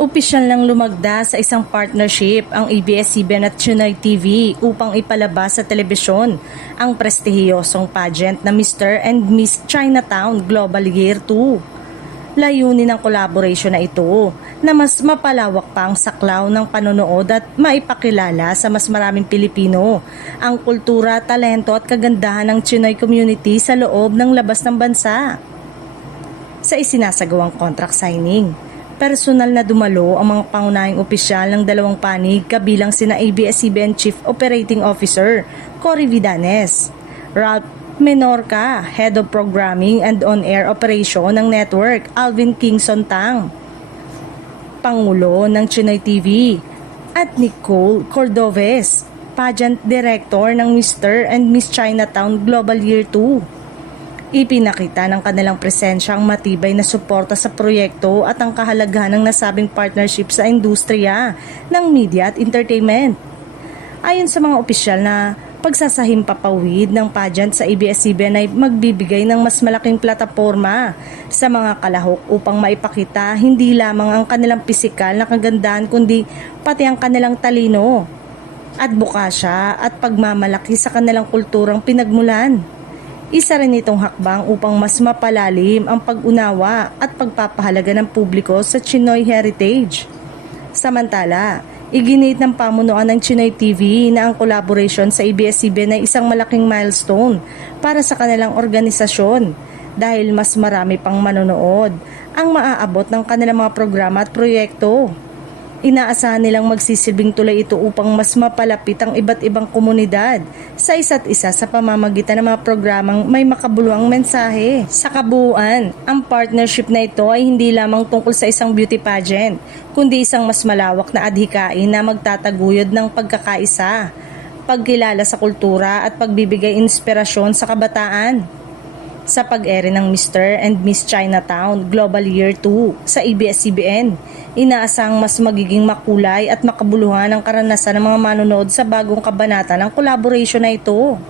Opisyal lang lumagda sa isang partnership ang ABS-CBN at Chinoy TV upang ipalabas sa telebisyon ang prestihiyosong pageant na Mr. and Miss Chinatown Global Year 2. Layunin ng collaboration na ito na mas mapalawak pa ang saklaw ng panonood at maipakilala sa mas maraming Pilipino ang kultura, talento at kagandahan ng Chinoy community sa loob ng labas ng bansa. Sa isinasagawang contract signing, personal na dumalo ang mga pangunahing opisyal ng dalawang panig kabilang sina ABS-CBN Chief Operating Officer Cory Vidanes, Ralph Menorca, Head of Programming and On-Air Operation ng network Alvin Kingson Tang, Pangulo ng Chinoy TV, at Nicole Cordoves, Pageant Director ng Mr. and Miss Chinatown Global Year 2. Ipinakita ng kanilang presensya ang matibay na suporta sa proyekto at ang kahalagahan ng nasabing partnership sa industriya ng media at entertainment. Ayon sa mga opisyal na pagsasahimpapawid ng pageant sa ABS-CBN ay magbibigay ng mas malaking plataporma sa mga kalahok upang maipakita hindi lamang ang kanilang pisikal na kagandahan kundi pati ang kanilang talino, adbokasya at pagmamalaki sa kanilang kulturang pinagmulan. Isa rin itong hakbang upang mas mapalalim ang pag-unawa at pagpapahalaga ng publiko sa Chinoy heritage. Samantala, iginit ng pamunuan ng Chinoy TV na ang collaboration sa ABS-CBN ay isang malaking milestone para sa kanilang organisasyon dahil mas marami pang manonood ang maaabot ng kanilang mga programa at proyekto. Inaasahan nilang magsisilbing tulay ito upang mas mapalapit ang iba't ibang komunidad sa isa't isa sa pamamagitan ng mga programang may makabuluhang mensahe. Sa kabuuan, ang partnership na ito ay hindi lamang tungkol sa isang beauty pageant, kundi isang mas malawak na adhikain na magtataguyod ng pagkakaisa, pagkilala sa kultura at pagbibigay inspirasyon sa kabataan. Sa pag-ere ng Mr. and Miss Chinatown Global Year 2 sa ABS-CBN, inaasang mas magiging makulay at makabuluhan ang karanasan ng mga manonood sa bagong kabanata ng collaboration na ito.